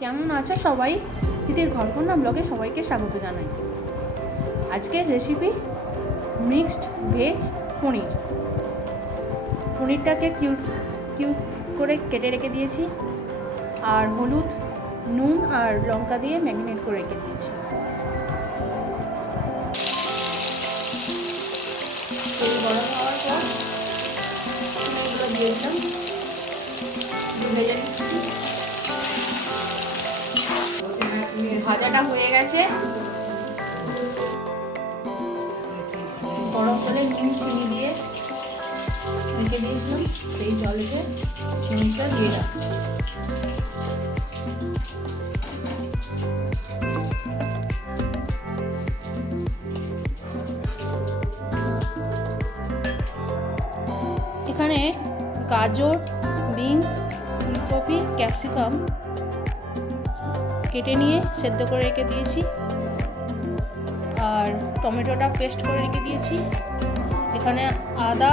কেমন আছো সবাই? তিতির ঘরকন্যা ব্লগে সবাইকে স্বাগত জানাই। আজকের রেসিপি মিক্সড ভেজ পনির। পনিরটাকে কিউব করে কেটে রেখে দিয়েছি, আর হলুদ, নুন আর লঙ্কা দিয়ে ম্যারিনেট করে রেখে দিয়েছি। তেল গরম হওয়ার পর এগুলো দিয়ে দিলাম, ভেজে নিচ্ছি। ভাজাটা হয়ে গেছে। গরম জলে নুন চিনি দিয়ে রেখে দিয়েছিলাম, সেই জলেতে নুনটা দিয়ে রাখছি। এখানে গাজর, বিনস, ফুলকপি, ক্যাপসিকাম কেটে নিয়ে সেদ্ধ করে রেখে দিয়েছি, আর টমেটোটা পেস্ট করে রেখে দিয়েছি। এখানে আদা,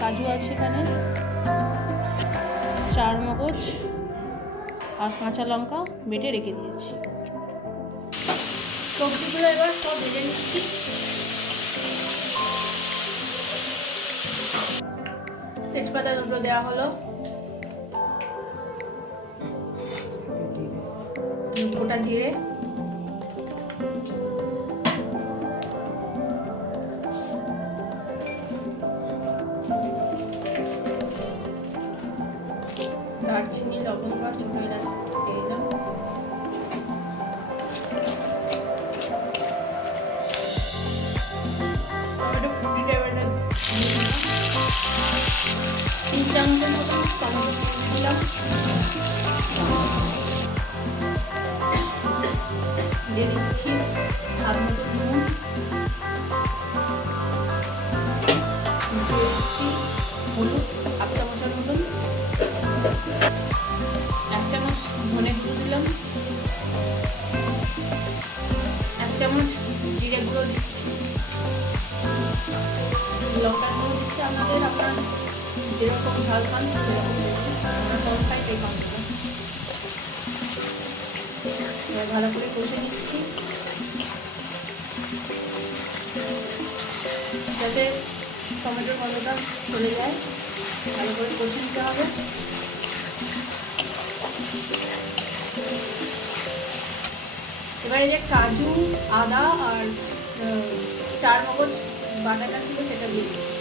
কাজু আছে, এখানে 4 মগজ আর কাঁচা লঙ্কা বেটে রেখে দিয়েছি। সবজিগুলো এবার সব ভেজে নিচ্ছি। তেজপাতা দুটো দেওয়া হলো, গোটা জিরে, দারচিনি, লবঙ্গ আর ছোটো এলাচ দিয়ে দিলাম। টমেটো পুরিটা এবার 3 চামচের মতন টমেটো দিলাম, দিয়ে দিচ্ছি স্বাদ মতো নুন, দিয়ে দিচ্ছি হলুদ 1/2 চামচের মতন, 1 চামচ ধনে গুঁড়ো দিলাম, 1 চামচ জিরে গুঁড়ো দিচ্ছি, লঙ্কার গুঁড়ো দিচ্ছি আপনারা যেরকম ঝাল খান সেরকম, আমরা কম খাই সেই কম দেবো। এবার ভালো করে কষে নিচ্ছি, যাতে টমেটোর গন্ধটা চলে যায়। ভালো করে কষে নিতে হবে। এবারে যে কাজু, আদা আর 4 মগজ বাটাটা ছিল সেটা দিয়ে দিচ্ছি।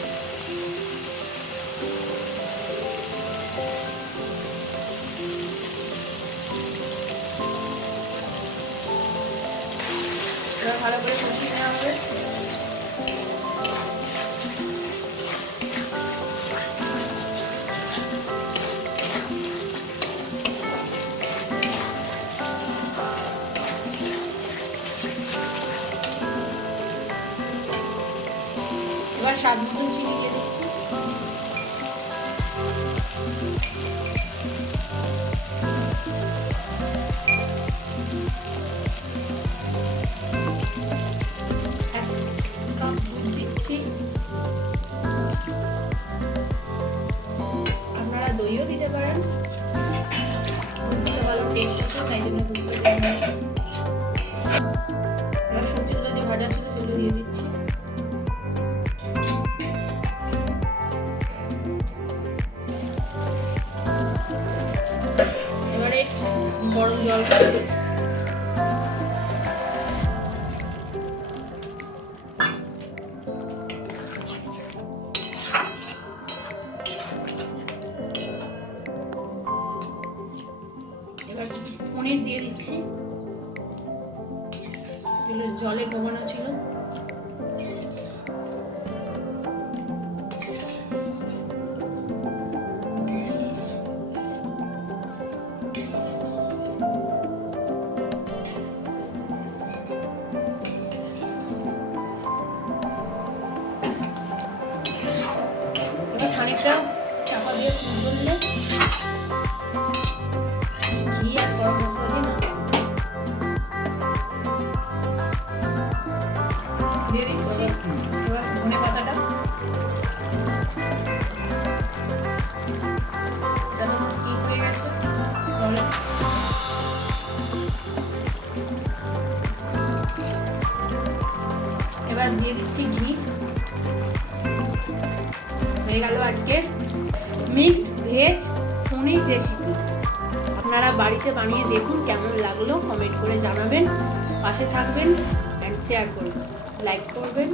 এবার ভালো করে কষিয়ে নেওয়া হবে। এবার স্বাদ মতন চিনি দিয়ে দিচ্ছি। আপনারা দইও দিতে পারেন, ভালো টেস্ট আছে, তাই জন্য দুধটা দেওয়া হয়। এবার সবজিগুলো যে ভাজা ছিল সেগুলো দিয়ে দিচ্ছি। এবারে গরম জল পনির দিয়ে দিচ্ছি, এগুলো জলে ডোবানো ছিল। এবার খানিকটা চাপা দিয়ে ফুটলে ঘি আর গরম মশলা দিয়ে দিচ্ছি। এবার ধনে পাতাটা এবার দিয়ে দিচ্ছি ঘি। হয়ে গেল আজকের মিক্সড ভেজ পনির রেসিপি। আপনারা বাড়িতে বানিয়ে দেখুন কেমন লাগলো, কমেন্ট করে জানাবেন, পাশে থাকবেন অ্যান্ড শেয়ার করবেন, লাইক করবেন।